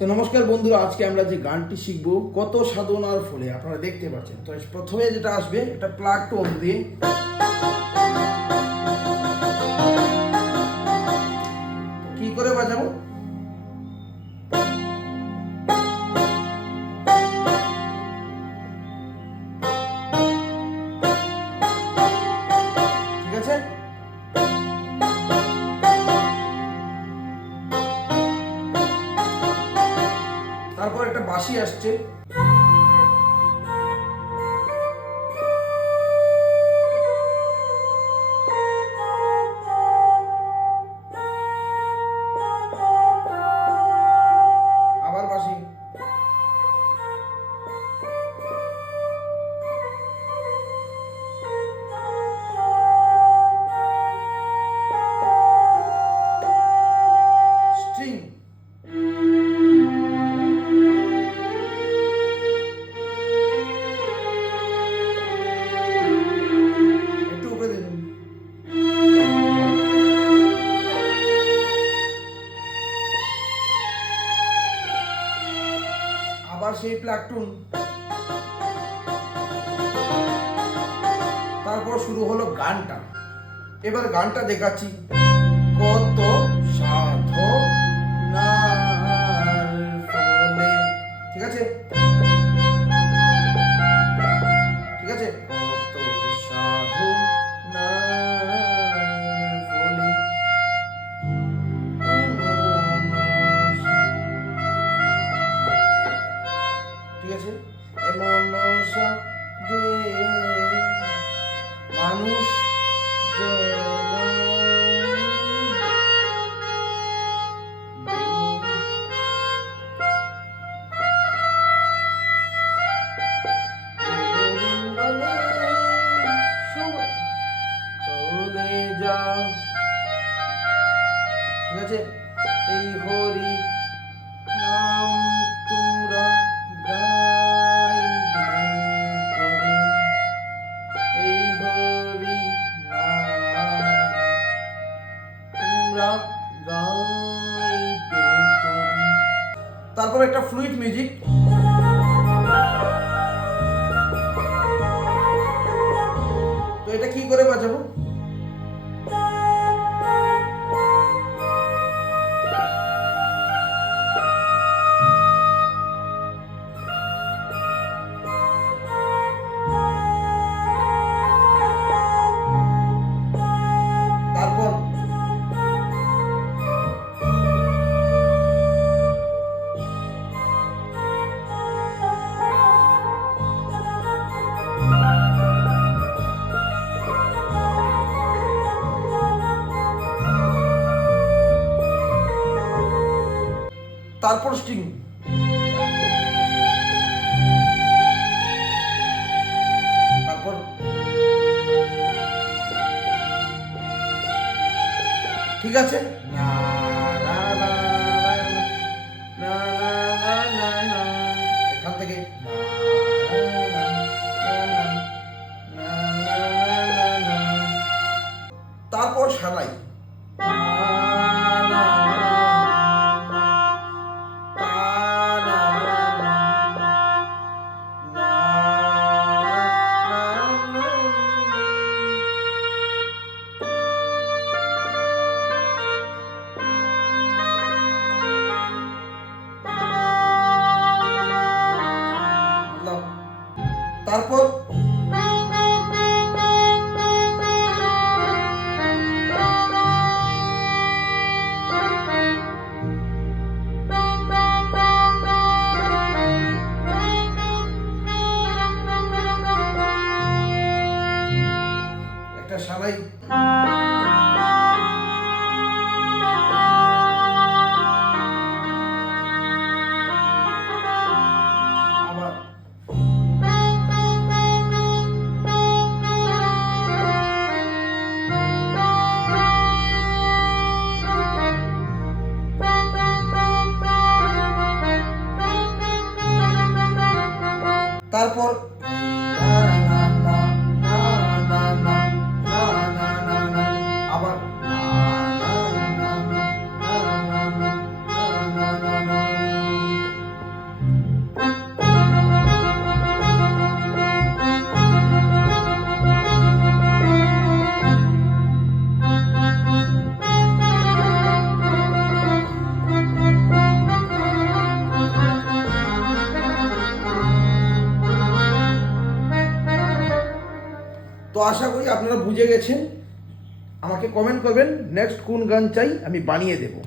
তো নমস্কার বন্ধুরা, আজকে আমরা যে গানটি শিখবো কত সাধনার ফলে আপনারা দেখতে পাচ্ছেন। তো প্রথমে যেটা আসবে এটা প্লাগ টোন দিয়ে কি করে বাজাবো। ঠিক আছে, তারপর একটা বাঁশি আসছে, আবার বাঁশি, স্ট্রিং, একটু উপরে দিন, আবার সেই প্লাগ টোন, তারপর শুরু হলো গানটা। এবার গানটা দেখাচ্ছি। কত সাধনার ফলে, ঠিক আছে ঠিক আছে, কত সাধনার ফলে ঠিক আছে, এমন দে মানুষ চলে যাও, ঠিক আছে, এই হরি নাম তোমরা গাইবে করে, এই হরি নাম তোমরা গাইবে করে। তারপর একটা ফ্লুইড মিউজিক, তো এটা কি করে বাজাবো। তারপর তারপর স্ট্রিং, তারপর ঠিক আছে, না না না না না না না, এখান থেকে না না না না না, তারপর সানাই, তারপর একটা সানাই, আবার তো আশা করি আপনারা বুঝে গেছেন। আমাকে কমেন্ট করবেন নেক্সট কোন গান চাই, আমি বানিয়ে দেবো।